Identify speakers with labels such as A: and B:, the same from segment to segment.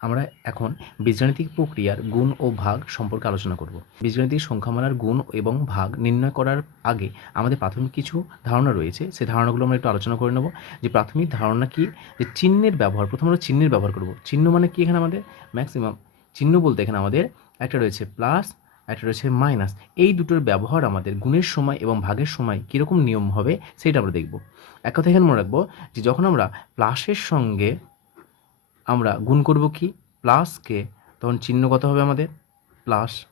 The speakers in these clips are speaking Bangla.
A: আমরা এখন বীজগাণিতিক প্রক্রিয়ার গুণ ও ভাগ সম্পর্কে আলোচনা করব। বীজগাণিতিক সংখ্যামালার গুণ এবং ভাগ নির্ণয় করার আগে আমাদের প্রাথমিক কিছু ধারণা রয়েছে। সেই ধারণাগুলো আমরা একটু আলোচনা করে নেব। যে প্রাথমিক ধারণা কি? যে চিহ্নের ব্যবহার, প্রথমে আমরা চিহ্নের ব্যবহার করব। চিহ্ন মানে কি এখানে আমাদের? ম্যাক্সিমাম চিহ্ন বলতে এখানে আমাদের একটা রয়েছে প্লাস একটা রয়েছে মাইনাস এই দুটোর ব্যবহার আমাদের গুণের সময় এবং ভাগের সময় কীরকম নিয়ম হবে সেটা আমরা দেখব। এক কথা এখানে মনে রাখব যে যখন আমরা প্লাসের সঙ্গে আমরা গুণ করব কি? প্লাসকে তখন চিহ্ন কত হবে আমাদের? প্লাস।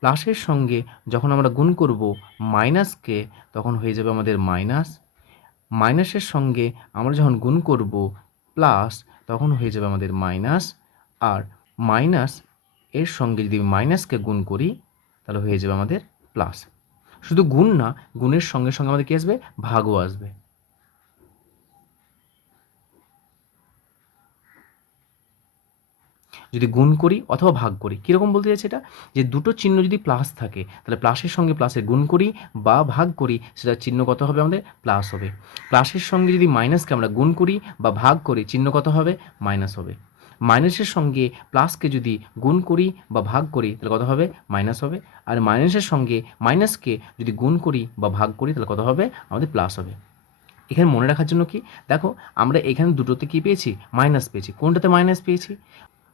A: প্লাসের সঙ্গে যখন আমরা গুণ করব মাইনাসকে তখন হয়ে যাবে আমাদের মাইনাস। মাইনাসের সঙ্গে আমরা যখন গুণ করব প্লাস, তখন হয়ে যাবে আমাদের মাইনাস। আর মাইনাস এর সঙ্গে যদি মাইনাসকে গুণ করি, তাহলে হয়ে যাবে আমাদের প্লাস। শুধু গুণ না, গুণের সঙ্গে সঙ্গে আমাদের কী আসবে? ভাগও আসবে। যদি গুণ করি অথবা ভাগ করি। কীরকম বলতে চাইছে এটা? যে দুটো চিহ্ন যদি প্লাস থাকে, তাহলে প্লাসের সঙ্গে প্লাসে গুণ করি বা ভাগ করি, সেটা চিহ্ন কত হবে আমাদের? প্লাস হবে। প্লাসের সঙ্গে যদি মাইনাসকে আমরা গুণ করি বা ভাগ করি, চিহ্ন কত হবে? মাইনাস হবে। মাইনাসের সঙ্গে প্লাসকে যদি গুণ করি বা ভাগ করি, তাহলে কত হবে? মাইনাস হবে। আর মাইনাসের সঙ্গে মাইনাসকে যদি গুণ করি বা ভাগ করি, তাহলে কত হবে? আমাদের প্লাস হবে। এখানে মনে রাখার জন্য কি? দেখো, আমরা এখানে দুটোতে কি পেয়েছি? মাইনাস পেয়েছি। কোনটাতে মাইনাস পেয়েছি?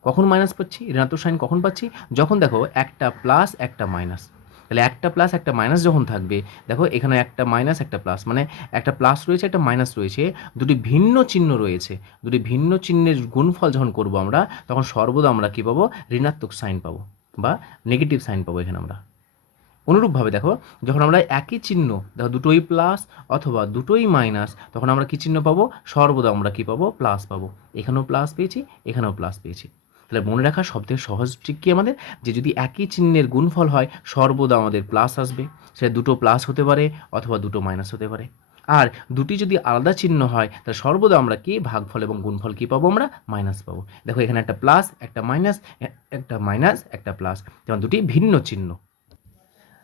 A: কখন মাইনাস পাচ্ছি? ঋণাত্মক সাইন কখন পাচ্ছি? যখন দেখো একটা প্লাস একটা মাইনাস তাহলে একটা প্লাস একটা মাইনাস যখন থাকবে, দেখো এখানে একটা মাইনাস একটা প্লাস মানে একটা প্লাস রয়েছে, একটা মাইনাস রয়েছে। দুটি ভিন্ন চিহ্ন রয়েছে। দুটি ভিন্ন চিহ্নের গুণফল যখন করব আমরা, তখন সর্বদা আমরা কী পাবো? ঋণাত্মক সাইন পাবো বা নেগেটিভ সাইন পাবো এখানে আমরা। অনুরূপভাবে দেখো, যখন আমরা একই চিহ্ন, দেখো দুটোই প্লাস অথবা দুটোই মাইনাস তখন আমরা কী চিহ্ন পাবো? সর্বদা আমরা কী পাবো? প্লাস পাবো। এখানেও প্লাস পেয়েছি, এখানেও প্লাস পেয়েছি। তাহলে মনে রাখা সবথেকে সহজ ট্রিক কি আমাদের? যে যদি একই চিহ্নের গুণফল হয়, সর্বদা আমাদের প্লাস আসবে। সেটা দুটো প্লাস হতে পারে অথবা দুটো মাইনাস হতে পারে। আর দুটি যদি আলাদা চিহ্ন হয়, তাহলে সর্বদা আমরা কি ভাগফল এবং গুণফল কি পাবো আমরা? মাইনাস পাবো। দেখো এখানে একটা প্লাস একটা মাইনাস একটা মাইনাস একটা প্লাস যেমন দুটি ভিন্ন চিহ্ন।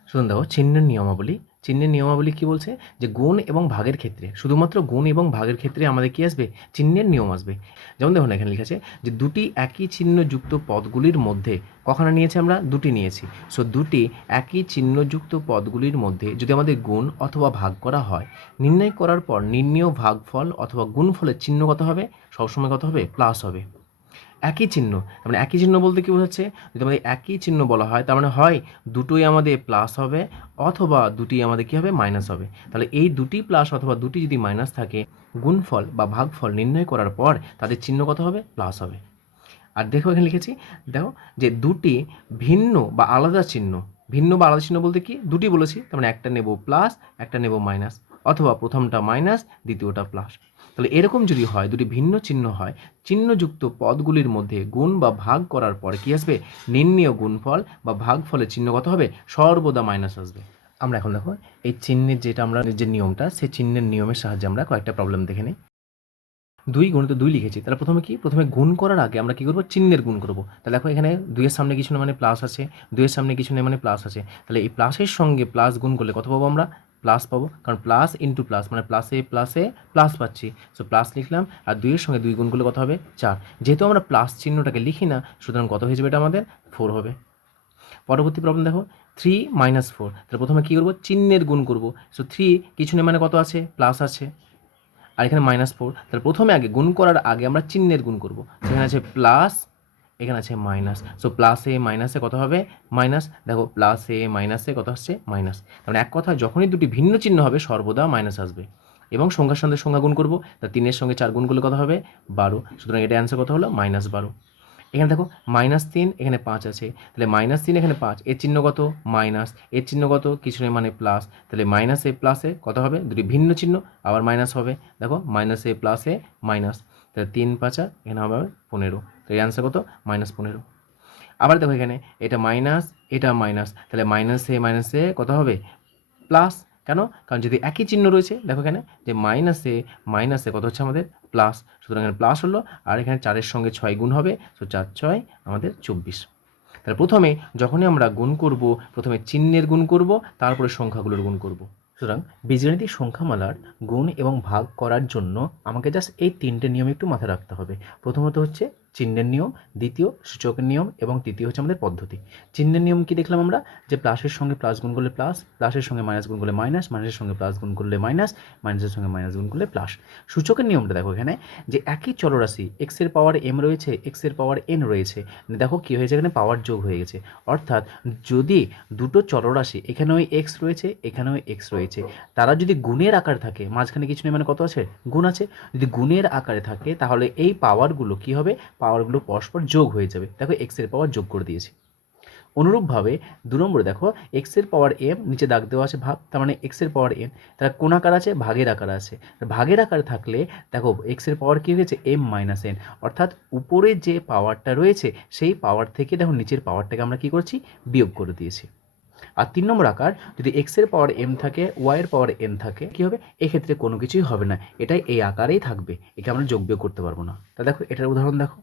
A: শুনুন দেখো, চিহ্নের নিয়মাবলী। চিহ্নের নিয়মাবলী কি বলছে? যে গুণ এবং ভাগের ক্ষেত্রে, শুধুমাত্র গুণ এবং ভাগের ক্ষেত্রে আমাদের কি আসবে? চিহ্নের নিয়ম আসবে। যেমন দেখুন, এখানে লিখেছে যে দুটি একই চিহ্নযুক্ত পদগুলির মধ্যে, কখনো নিয়েছি আমরা? দুটি নিয়েছি। সো দুটি একই চিহ্নযুক্ত পদগুলির মধ্যে যদি আমাদের গুণ অথবা ভাগ করা হয়, নির্ণয় করার পর নির্ণয় ভাগফল অথবা গুণফলের চিহ্ন কত হবে? সবসময় কত হবে? প্লাস হবে। একই চিহ্ন, তার মানে একই চিহ্ন বলতে কী বোঝাচ্ছে? যদি আমাদের একই চিহ্ন বলা হয়, তার মানে হয় দুটোই আমাদের প্লাস হবে, অথবা দুটি আমাদের কী হবে? মাইনাস হবে। তাহলে এই দুটি প্লাস অথবা দুটি যদি মাইনাস থাকে, গুণফল বা ভাগফল নির্ণয় করার পর তাদের চিহ্ন কত হবে? প্লাস হবে। আর দেখো এখানে লিখেছি, দেখো যে দুটি ভিন্ন বা আলাদা চিহ্ন, ভিন্ন বা আলাদা চিহ্ন বলতে কি? দুটি বলেছি, তার মানে একটা নেব প্লাস একটা নেব মাইনাস অথবা প্রথমটা মাইনাস দ্বিতীয়টা প্লাস তাহলে এরকম যদি হয়, দুটি ভিন্ন চিহ্ন হয়, চিহ্নযুক্ত পদগুলির মধ্যে গুণ বা ভাগ করার পরে কি আসবে? নির্ণীয় গুণফল বা ভাগফলের চিহ্ন কত হবে? সর্বদা মাইনাস আসবে। আমরা এখন দেখো, এই চিহ্নের যেটা আমরা, যে নিয়মটা, সেই চিহ্নের নিয়মের সাহায্যে আমরা কয়েকটা প্রবলেম দেখে নিই। দুই গুণিত দুই লিখেছি, তাহলে প্রথমে কি? প্রথমে গুণ করার আগে আমরা কি করব? চিহ্নের গুণ করব। তাহলে দেখো, এখানে দুইয়ের সামনে কিছু না মানে প্লাস আছে, দুইয়ের সামনে কিছু নেই মানে প্লাস আছে। তাহলে এই প্লাসের সঙ্গে প্লাস গুণ করলে কত পাবো আমরা? প্লাস পাবো, কারণ প্লাস ইন্টু প্লাস মানে প্লাসে প্লাসে প্লাস পাচ্ছি। সো প্লাস লিখলাম, আর দুইয়ের সঙ্গে দুই গুণ করলে কত হবে? চার। যেহেতু আমরা প্লাস চিহ্নটাকে লিখি না, সুতরাং কত হয়ে যাবে এটা আমাদের? ফোর হবে। পরবর্তী প্রবলেম দেখো থ্রি মাইনাস ফোর তাহলে প্রথমে কী করব? চিহ্নের গুণ করব। সো থ্রি কিছু নেই মানে কত আছে? প্লাস আছে। আর এখানে মাইনাস ফোর তাহলে প্রথমে আগে গুণ করার আগে আমরা চিহ্নের গুণ করব। সেখানে আছে প্লাস এখানে আছে মাইনাস সো প্লাসে মাইনাসে কত হবে? মাইনাস দেখো প্লাসে মাইনাসে কত আসছে? মাইনাস তাহলে এক কথা যখনই দুটি ভিন্ন চিহ্ন হবে, সর্বদা মাইনাস আসবে। এবং সংখ্যার সঙ্গে সংখ্যা গুণ করব, তা তিনের সঙ্গে চার গুণ করলে কত হবে? বারো, সুতরাং এটা অ্যান্সার কত হলো? মাইনাস বারো। এখানে দেখো মাইনাস তিন, এখানে পাঁচ আছে। তাহলে মাইনাস তিন, এখানে পাঁচ, এর চিহ্ন কত? মাইনাস এর চিহ্ন কত? কিছু নেই মানে প্লাস তাহলে মাইনাসে প্লাসে কত হবে? দুটি ভিন্ন চিহ্ন, আবার মাইনাস হবে। দেখো মাইনাস মাইনাসে প্লাসে মাইনাস তাহলে তিন পাঁচা, এখানে হবে পনেরো। এই অ্যান্সার কত? মাইনাস পনেরো। আবার দেখো এখানে, এটা মাইনাস এটা মাইনাস তাহলে মাইনাসে মাইনাসে কত হবে? প্লাস কেন? কারণ যদি একই চিহ্ন রয়েছে, দেখো এখানে, যে মাইনাসে মাইনাসে কত হচ্ছে আমাদের? প্লাস সুতরাং এখানে প্লাস হলো, আর এখানে চারের সঙ্গে ছয় গুণ হবে তো চার, ছয় আমাদের চব্বিশ। তাহলে প্রথমে যখনই আমরা গুণ করব, প্রথমে চিহ্নের গুণ করব, তারপরে সংখ্যাগুলোর গুণ করব। সুতরাং বীজগণিতিক সংখ্যামালার গুণ এবং ভাগ করার জন্য আমাকে জাস্ট এই তিনটে নিয়ম একটু মাথায় রাখতে হবে। প্রথমত হচ্ছে চিহ্নের নিয়ম, দ্বিতীয় সূচকের নিয়ম এবং তৃতীয় হচ্ছে আমাদের পদ্ধতি। চিহ্নের নিয়ম কি দেখলাম আমরা? যে প্লাসের সঙ্গে প্লাস গুণ করলে প্লাস প্লাসের সঙ্গে মাইনাস গুণ করলে মাইনাস মাইনাসের সঙ্গে প্লাস গুণ করলে মাইনাস মাইনাসের সঙ্গে মাইনাস গুণ করলে প্লাস সূচকের নিয়মটা দেখো এখানে, যে একই চলরাশি এক্সের পাওয়ার এম রয়েছে এক্সের পাওয়ার এন রয়েছে দেখো কী হয়েছে এখানে? পাওয়ার যোগ হয়ে গেছে। অর্থাৎ যদি দুটো চলরাশি, এখানেও এক্স রয়েছে, এখানেও এক্স রয়েছে, তারা যদি গুণের আকার থাকে, মাঝখানে কিছু নেই মানে কত আছে? গুণ আছে। যদি গুণের আকারে থাকে, তাহলে এই পাওয়ারগুলো কি হবে? পাওয়ারগুলো পরস্পর যোগ হয়ে যাবে। দেখো এক্সের পাওয়ার যোগ করে দিয়েছি। অনুরূপভাবে দু নম্বরে দেখো এক্সের পাওয়ার এম নিচে দাগ দেওয়া আছে ভাগ, তার মানে এক্সের পাওয়ার এম তার কোন আকার আছে, ভাগের আকার আছে। ভাগের আকার থাকলে দেখো এক্সের পাওয়ার কী হয়েছে? এম মাইনাস এন অর্থাৎ উপরে যে পাওয়ারটা রয়েছে, সেই পাওয়ার থেকে দেখো নিচের পাওয়ারটাকে আমরা কী করছি? বিয়োগ করে দিয়েছি। আর তিন নম্বর আকার, যদি এক্সের পাওয়ার এম থাকে ওয়াইয়ের পাওয়ার এন থাকে, কী হবে? এক্ষেত্রে কোনো কিছুই হবে না। এটাই এই আকারেই থাকবে। একে আমরা যোগ বিয়োগ করতে পারব না। তা দেখো, এটার উদাহরণ দেখো।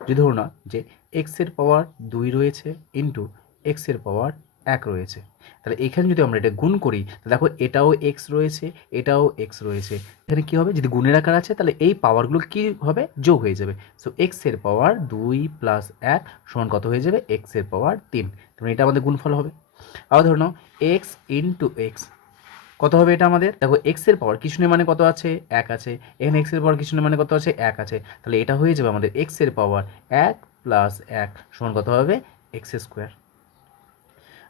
A: যদি ধরো না যে এক্সের পাওয়ার দুই রয়েছে ইন্টু এক্সের পাওয়ার এক রয়েছে। তাহলে এখানে যদি আমরা এটা গুণ করি, তাহলে দেখো এটাও এক্স রয়েছে, এটাও এক্স রয়েছে। এখানে কী হবে? যদি গুণের আকার আছে, তাহলে এই পাওয়ারগুলো কী হবে? যোগ হয়ে যাবে। সো এক্সের পাওয়ার দুই প্লাস এক সমান কত হয়ে যাবে? এক্সের পাওয়ার তিন। তাহলে এটা আমাদের গুণফল হবে। আবার ধরো নাও এক্স ইন্টু এক্স কত হবে এটা আমাদের? দেখো এক্সের পাওয়ার কিছু নেই মানে কত আছে? এক আছে। এখানে এক্সের পাওয়ার কিছু নেই মানে কত আছে? এক আছে। তাহলে এটা হয়ে যাবে আমাদের এক্সের পাওয়ার এক প্লাস এক সমান কত হবে? এক্স স্কোয়ার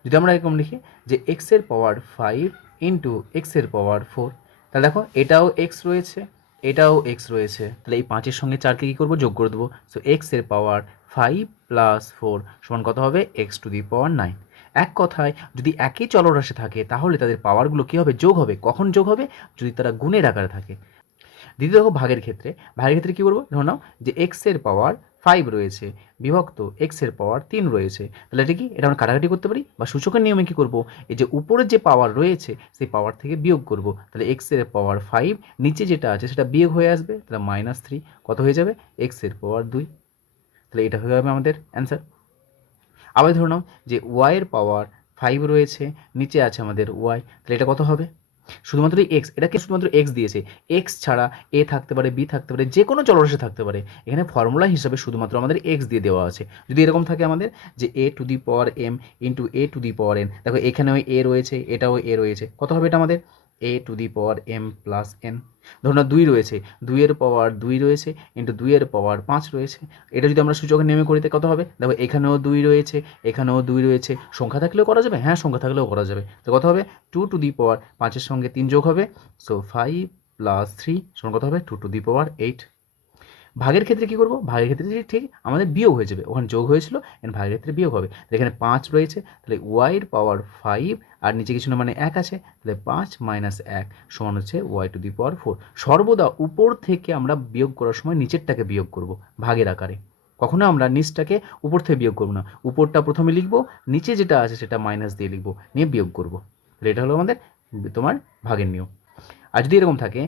A: যদি আমরা এরকম লিখি যে এক্সের পাওয়ার ফাইভ ইন্টু এক্সের পাওয়ার ফোর তাহলে দেখো, এটাও এক্স রয়েছে, এটাও এক্স রয়েছে। তাহলে এই পাঁচের সঙ্গে চারকে কী করব? যোগ করে দেবো। সো এক্সের পাওয়ার ফাইভ প্লাস ফোর সমান কত হবে? X to the power nine এক কথায় যদি একই চলরাশি থাকে, তাহলে তাদের পাওয়ারগুলো কী হবে? যোগ হবে। কখন যোগ হবে? যদি তারা গুণের আকারে থাকে। দ্বিতীয় দেখো ভাগের ক্ষেত্রে। ভাগের ক্ষেত্রে কী করব? ধরো নাও যে এক্সের পাওয়ার ফাইভ রয়েছে, বিভক্ত এক্সের পাওয়ার তিন রয়েছে। তাহলে এটা কি? এটা আমরা কাটাকাটি করতে পারি? বা সূচকের নিয়মে কী করব? এই যে উপরের যে পাওয়ার রয়েছে, সেই পাওয়ার থেকে বিয়োগ করব। তাহলে এক্সের পাওয়ার ফাইভ নিচে যেটা আছে সেটা বিয়োগ হয়ে আসবে। তাহলে মাইনাস থ্রি কত হয়ে যাবে? এক্সের পাওয়ার দুই। তাহলে এটা হয়ে যাবে আমাদের অ্যান্সার আবার ধরে নাও যে ওয়াইয়ের পাওয়ার ফাইভ রয়েছে, নিচে আছে আমাদের ওয়াই তাহলে এটা কত হবে? শুধুমাত্র এক্স এটাকে শুধুমাত্র এক্স দিয়েছে। এক্স ছাড়া এ থাকতে পারে বি থাকতে পারে, যে কোনো চলরাশি থাকতে পারে। এখানে ফর্মুলা হিসাবে শুধুমাত্র আমাদের এক্স দিয়ে দেওয়া আছে। যদি এরকম থাকে আমাদের যে a to the power m into a to the power n দেখো এখানেও এ রয়েছে, এটাও এ রয়েছে। কত হবে এটা আমাদের? A to the power m plus n ধরুন দুই রয়েছে, দুইয়ের পাওয়ার দুই রয়েছে ইন্টু দুইয়ের পাওয়ার পাঁচ রয়েছে। এটা যদি আমরা সূচকে নেমে করিতে কত হবে? দেখো, এখানেও দুই রয়েছে, এখানেও দুই রয়েছে। সংখ্যা থাকলেও করা যাবে? হ্যাঁ সংখ্যা থাকলেও করা যাবে। তো কত হবে? টু টু দি পাওয়ার পাঁচের সঙ্গে তিন যোগ হবে। সো ফাইভ প্লাস থ্রি সমান কত হবে? Two to the power eight ভাগের ক্ষেত্রে কী করব? ভাগের ক্ষেত্রে ঠিক আমাদের বিয়োগ হয়ে যাবে, ওখানে যোগ হয়েছিল এখানে ভাগের ক্ষেত্রে বিয়োগ হবে। এখানে পাঁচ রয়েছে, তাহলে ওয়াইয়ের পাওয়ার ফাইভ আর নিচে কিছু না মানে এক আছে, তাহলে পাঁচ মাইনাস এক সমান হচ্ছে y to the power four সর্বদা উপর থেকে আমরা বিয়োগ করার সময় নিচেরটাকে বিয়োগ করব ভাগের আকারে। কখনো আমরা নিচটাকে উপর থেকে বিয়োগ করব না। উপরটা প্রথমে লিখব, নিচে যেটা আছে সেটা মাইনাস দিয়ে লিখব, নিয়ে বিয়োগ করব। তাহলে এটা হলো আমাদের তোমার ভাগের নিয়ম। আর যদি এরকম থাকে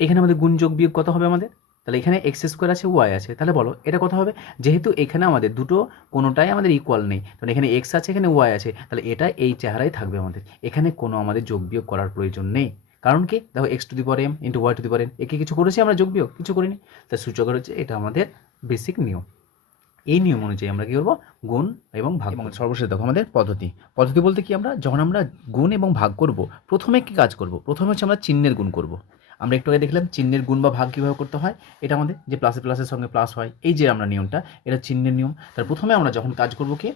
A: এখানে আমাদের গুণ যোগ বিয়োগ কত হবে আমাদের? তাহলে এখানে এক্স স্কোয়ার আছে ওয়াই আছে। তাহলে বলো এটা কত হবে? যেহেতু এখানে আমাদের দুটো কোনোটাই আমাদের ইকুয়াল নেই। তাহলে এখানে এক্স আছে এখানে ওয়াই আছে। তাহলে এটা এই চেহারাই থাকবে আমাদের। এখানে কোনো আমাদের যোগ বিয়োগ করার প্রয়োজন নেই। কারণ কি? দেখো x to the power m into y to the power m একে কিছু করেছি আমরা যোগ বিয়োগ কিছু করিনি। তার সূচকের হচ্ছে এটা আমাদের বেসিক নিয়ম। এই নিয়ম অনুযায়ী আমরা কী করব? গুণ এবং ভাগ এবং সর্বশেষ দেখো আমাদের পদ্ধতি। পদ্ধতি বলতে কি আমরা যখন আমরা গুণ এবং ভাগ করব প্রথমে কি কাজ করব? প্রথমে হচ্ছে আমরা চিহ্নের গুণ করব। আমরা একটু আগে দেখলাম চিহ্নের গুণ বা ভাগ কীভাবে করতে হয়? এটা আমাদের যে প্লাসে প্লাসের সঙ্গে প্লাস হয়, এই যে আমরা নিয়মটা, এটা চিহ্নের নিয়ম। তার প্রথমে আমরা যখন কাজ করব কি?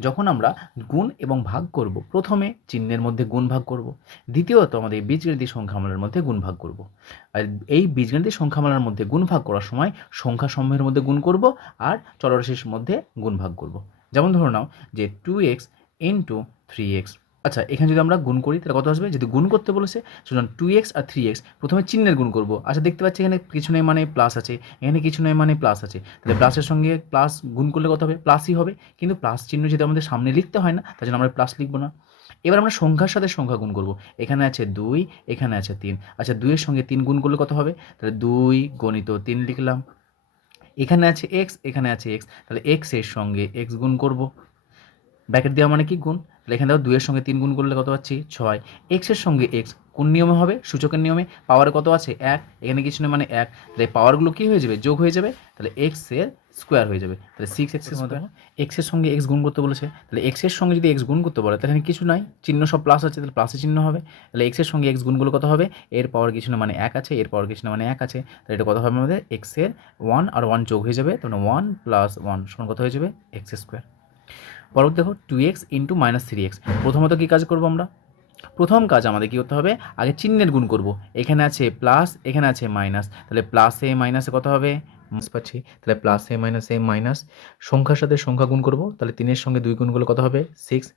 A: যখন আমরা গুণ এবং ভাগ করব, প্রথমে চিহ্নের মধ্যে গুণ ভাগ করব, দ্বিতীয়ত আমাদের এই বীজগণিতিক সংখ্যামালার মধ্যে গুণ ভাগ করব। আর এই বীজগণিতিক সংখ্যামালার মধ্যে গুণ ভাগ করার সময় সংখ্যা সমূহের মধ্যে গুণ করব আর চলরাশির মধ্যে গুণ ভাগ করব। যেমন ধরে নাও যে two x into three x আচ্ছা এখানে যদি আমরা গুণ করি, তাহলে কত আসবে? যদি গুণ করতে বলেছে, সুতরাং টু এক্স আর থ্রি এক্স প্রথমে চিহ্নের গুণ করব। আচ্ছা দেখতে পাচ্ছি এখানে কিছু নেই মানে প্লাস আছে, এখানে কিছু নয় মানে প্লাস আছে। তাহলে প্লাসের সঙ্গে প্লাস গুণ করলে কত হবে? প্লাসই হবে। কিন্তু প্লাস চিহ্ন যদি আমাদের সামনে লিখতে হয় না, তার জন্য আমরা প্লাস লিখব না। এবার আমরা সংখ্যার সাথে সংখ্যা গুণ করব। এখানে আছে দুই, এখানে আছে তিন। আচ্ছা দুইয়ের সঙ্গে তিন গুণ করলে কত হবে? তাহলে দুই গণিত তিন লিখলাম। এখানে আছে এক্স এখানে আছে এক্স তাহলে এক্সের সঙ্গে এক্স গুণ করব। ব্যাকেট দেওয়া মানে কি গুণ? তাহলে এখানে দেখো দুইয়ের সঙ্গে তিন গুণ করলে কত পাচ্ছি? ছয়। এক্সের সঙ্গে এক্স কোন নিয়মে হবে? সূচকের নিয়মে। পাওয়ার কত আছে? এক। এখানে কিছু না মানে এক। তাহলে পাওয়ারগুলো কী হয়ে যাবে? যোগ হয়ে যাবে। তাহলে এক্সের স্কোয়ার হয়ে যাবে। তাহলে সিক্স এক্সের মতো এক্সের সঙ্গে এক্স গুণ করতে বলেছে। তাহলে এক্সের সঙ্গে যদি এক্স গুণ করতে বলে তাহলে এখানে কিছু নাই। চিহ্ন সব প্লাস আছে তাহলে প্লাসের চিহ্ন হবে। তাহলে এক্সের সঙ্গে এক্স গুণগুলো কত হবে? এর পাওয়ার কিছু না মানে এক আছে এর পাওয়ার কিছু না মানে এক আছে। তাহলে এটা কত হবে আমাদের? এক্সের ওয়ান আর ওয়ান যোগ হয়ে যাবে তখন ওয়ান প্লাস ওয়ান সমান কত হয়ে যাবে? এক্স স্কোয়ার পরবর্তী দেখো two x into minus three x প্রথমত কী কাজ করব আমরা? প্রথম কাজ আমাদের কী করতে হবে? আগে চিহ্নের গুণ করব। এখানে আছে প্লাস এখানে আছে মাইনাস তাহলে প্লাসে মাইনাসে কত হবে? মাইনাস পাচ্ছি। তাহলে প্লাসে মাইনাসে মাইনাস সংখ্যার সাথে সংখ্যা গুণ করব। তাহলে তিনের সঙ্গে দুই গুণ করলে কত হবে? সিক্স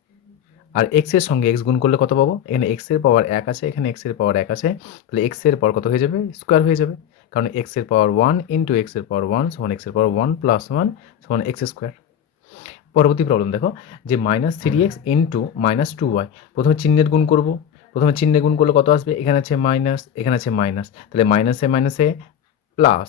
A: আর এক্সের সঙ্গে এক্স গুণ করলে কত পাবো? এখানে এক্সের পাওয়ার এক আছে, এখানে এক্সের পাওয়ার এক আছে। তাহলে এক্সের পাওয়ার কত হয়ে যাবে? স্কোয়ার হয়ে যাবে। কারণ এক্সের পাওয়ার ওয়ান ইন্টু এক্সের পাওয়ার ওয়ান সমান এক্সের পাওয়ার ওয়ান প্লাস ওয়ান সমান এক্স স্কোয়ার পরবর্তী প্রবলেম দেখো যে minus three x into minus two y প্রথমে চিহ্নের গুণ করব প্রথমে চিহ্নে গুণ করলে কত আসবে? এখানে আছে মাইনাস এখানে আছে মাইনাস তাহলে মাইনাসে মাইনাসে প্লাস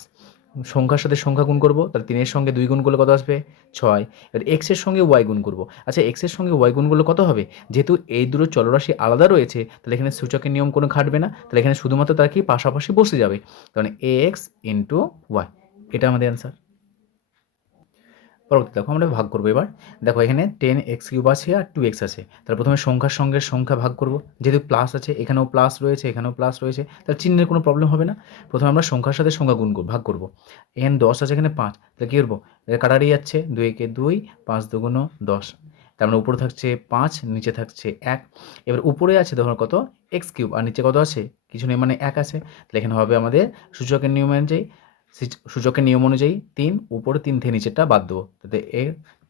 A: সংখ্যার সাথে সংখ্যা গুণ করব তাহলে তিনের সঙ্গে দুই গুণ করলে কত আসবে? ছয় এবার এক্সের সঙ্গে ওয়াই গুণ করব আচ্ছা এক্সের সঙ্গে ওয়াই গুণ করলে কত হবে? যেহেতু এই দুটো চলরাশি আলাদা রয়েছে তাহলে এখানে সূচকের নিয়ম কোনো খাটবে না তাহলে এখানে শুধুমাত্র তারা কি পাশাপাশি বসে যাবে কারণ এ এক্স ইন্টু ওয়াই এটা আমাদের অ্যান্সার পরবর্তী দেখো আমরা ভাগ করব এবার। দেখো এখানে টেন এক্স কিউব আছে আর টু এক্স আছে। তাহলে প্রথমে সংখ্যার সঙ্গে সংখ্যা ভাগ করব। যেহেতু প্লাস আছে, এখানেও প্লাস রয়েছে, এখানেও প্লাস রয়েছে, তাহলে চিহ্নের কোনো প্রবলেম হবে না। প্রথমে আমরা সংখ্যার সাথে সংখ্যা গুণ ভাগ করব। এখানে দশ আছে এখানে পাঁচ, তাহলে কী করব? কাটারি যাচ্ছে, দুই একে দুই, পাঁচ দুগুণ দশ। তার মানে উপরে থাকছে পাঁচ, নিচে থাকছে এক। এবার উপরে আছে ধরো কত? এক্স কিউব আর নিচে কত আছে? কিছু নেই মানে এক আছে। তাহলে এখানে হবে আমাদের সূচকের নিয়ম অনুযায়ী সূচকের নিয়ম অনুযায়ী তিন, উপরে তিন থেকে নিচেরটা বাদ দেবো। তাতে এ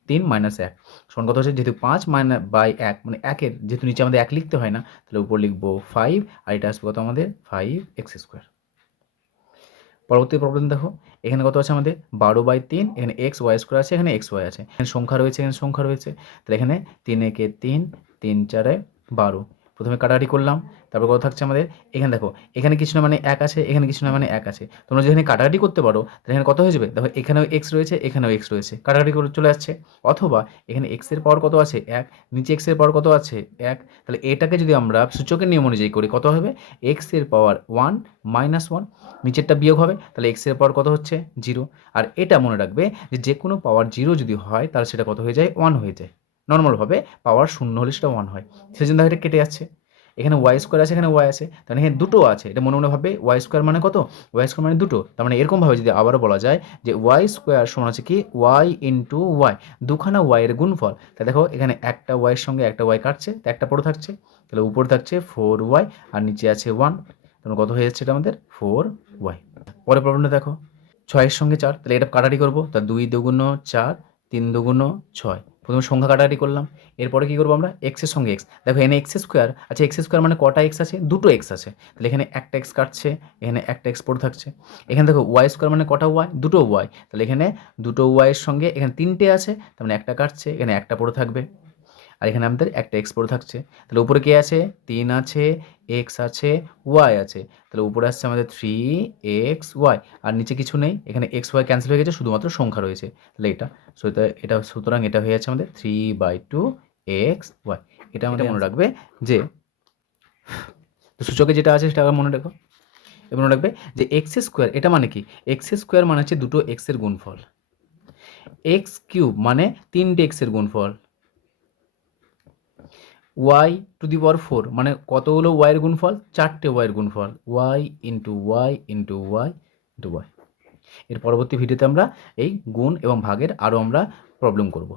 A: তিন মাইনাস এক। সমান কত হচ্ছে যেহেতু পাঁচ মাইনাস বাই এক মানে একের, যেহেতু নিচে আমাদের এক লিখতে হয় না, তাহলে উপর লিখব ফাইভ আর এটা আসবে কত আমাদের? ফাইভ এক্স স্কোয়ার পরবর্তী প্রবলেম দেখো। এখানে কত আছে আমাদের? বারো বাই তিন, এখানে এক্স ওয়াই স্কোয়ার আছে, এখানে এক্স ওয়াই আছে। এখানে সংখ্যা রয়েছে, এখানে সংখ্যা রয়েছে। তাহলে এখানে তিন একে তিন তিন চারে বারো। প্রথমে কাটাকাটি করলাম, তারপর কত থাকছে আমাদের, এখানে দেখো, এখানে কিছু না মানে এক আছে, এখানে কিছু না মানে এক আছে। তোমরা যেখানে কাটাকাটি করতে পারো, তাহলে এখানে কত হয়ে যাবে? দেখো, এখানেও এক্স রয়েছে, এখানেও এক্স রয়েছে। কাটাকাটি করে চলে আসছে। অথবা এখানে এক্সের পাওয়ার কত আছে? এক। নিচে এক্সের পাওয়ার কত আছে? এক। তাহলে এটাকে যদি আমরা সূচকের নিয়ম অনুযায়ী করি, কত হবে? এক্সের পাওয়ার ওয়ান মাইনাস ওয়ান নিচেরটা বিয়োগ হবে, তাহলে এক্সের পাওয়ার কত হচ্ছে? জিরো আর এটা মনে রাখবে যে যে কোনো পাওয়ার জিরো যদি হয়, তাহলে সেটা কত হয়ে যায়? ওয়ান হয়ে যায়। নর্মালভাবে পাওয়ার শূন্য হলে সেটা ওয়ান হয়। সেজন্য এটা কেটে যাচ্ছে। এখানে ওয়াই স্কোয়ার আছে, এখানে ওয়াই আছে। তাহলে এখানে দুটো আছে। এটা মনে মনে ভাবে ওয়াই স্কোয়ার মানে কত? ওয়াই স্কোয়ার মানে দুটো। তার মানে এরকমভাবে যদি আবারও বলা যায় যে ওয়াই স্কোয়ার সমান আছে কি? ওয়াই ইন্টু ওয়াই দুখানা ওয়াইয়ের গুণফল। তা দেখো এখানে একটা ওয়াইয়ের সঙ্গে একটা ওয়াই কাটছে, তো একটা পড়ে থাকছে। তাহলে উপরে থাকছে ফোর ওয়াই আর নিচে আছে ওয়ান তাহলে কত হয়ে যাচ্ছে এটা আমাদের? ফোর ওয়াই পরে প্রবলেমটা দেখো। ছয়ের সঙ্গে চার। তাহলে এটা কাটারি করব। তা দুই দুগুণ চার তিন দুগুণ ছয়। প্রথমে সংখ্যা কাটাকাটি করলাম। এরপরে কী করব আমরা? এক্সের সঙ্গে এক্স দেখো এখানে এক্স স্কোয়ার আচ্ছা এক্স স্কোয়ার মানে কটা এক্স আছে? দুটো এক্স আছে। তাহলে এখানে একটা এক্স কাটছে, এখানে একটা এক্স পড়ে থাকছে। এখানে দেখো ওয়াই স্কোয়ার মানে কটা ওয়াই দুটো ওয়াই তাহলে এখানে দুটো ওয়াইয়ের সঙ্গে এখানে তিনটে আছে, তার মানে একটা কাটছে, এখানে একটা পড়ে থাকবে। আর এখানে আমাদের একটা এক্স পড়ে থাকছে। তাহলে উপরে কে আছে? তিন আছে এক্স আছে ওয়াই আছে। তাহলে উপরে আসছে আমাদের থ্রি এক্স ওয়াই আর নিচে কিছু নেই। এখানে এক্স ওয়াই ক্যান্সেল হয়ে গেছে শুধুমাত্র সংখ্যা রয়েছে। তাহলে এটা সো এটা এটা সুতরাং এটা হয়ে যাচ্ছে আমাদের three by two x y এটা আমাদের মনে রাখবে যে সূচকে যেটা আছে সেটা আবার মনে রাখো। এবার মনে রাখবে যে এক্স স্কোয়ার এটা মানে কি? এক্স স্কোয়ার মানে হচ্ছে দুটো এক্সের গুণফল। এক্স কিউব মানে তিনটে এক্সের গুণফল। Y to the power four মানে কতগুলো ওয়াইয়ের গুণফল? চারটে ওয়াইয়ের গুণফল। Y into y into y into y এর পরবর্তী ভিডিওতে আমরা এই গুণ এবং ভাগের আরও আমরা প্রবলেম করব।